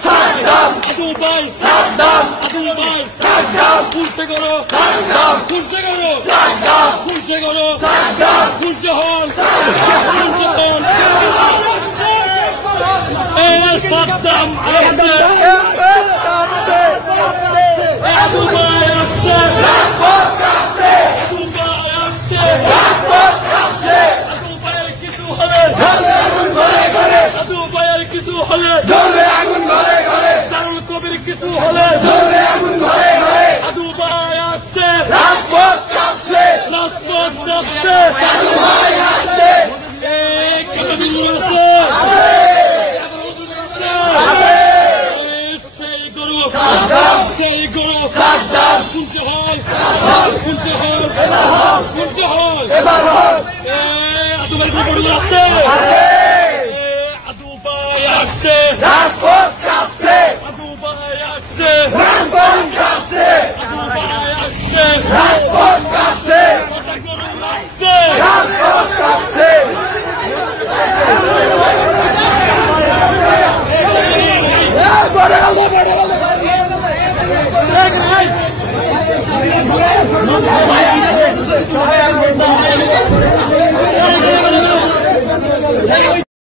সাদ্দাম আদু ভাই সাদ্দাম আদু ভাই সাদ্দাম খুলছে করো সাদ্দাম খুলছে করো সাদ্দাম খুলছে করো সাদ্দাম খুলছে হল খুলছে হল সাদ্দাম আসছে আদু ভাই আসছে রাজপথ কাঁপছে আদু ভাই আসছে রাজপথ কাঁপছে আদু ভাইয়ের কিছু হলে জ্বলবে আগুন ঘরে ঘরে আদু ভাইয়ের কিছু হলে জ্বলবে আগুন ঘরে ঘরে দারুল কবির কিছু হলে জ্বলবে আগুন ঘরে ঘরে আদু ভাই আসছে রাজপথ কাঁপছে রাজপথ যাচ্ছে আদু ভাই আসছে কত দিন আছে আছে সেই গরু সাদ্দাম সেই গরু সাদ্দাম খুলছে হল খুলছে হল খুলছে হল এবার হল আদু ভাই পরিবার আছে আছে আদু ভাই আসছে রাজপথ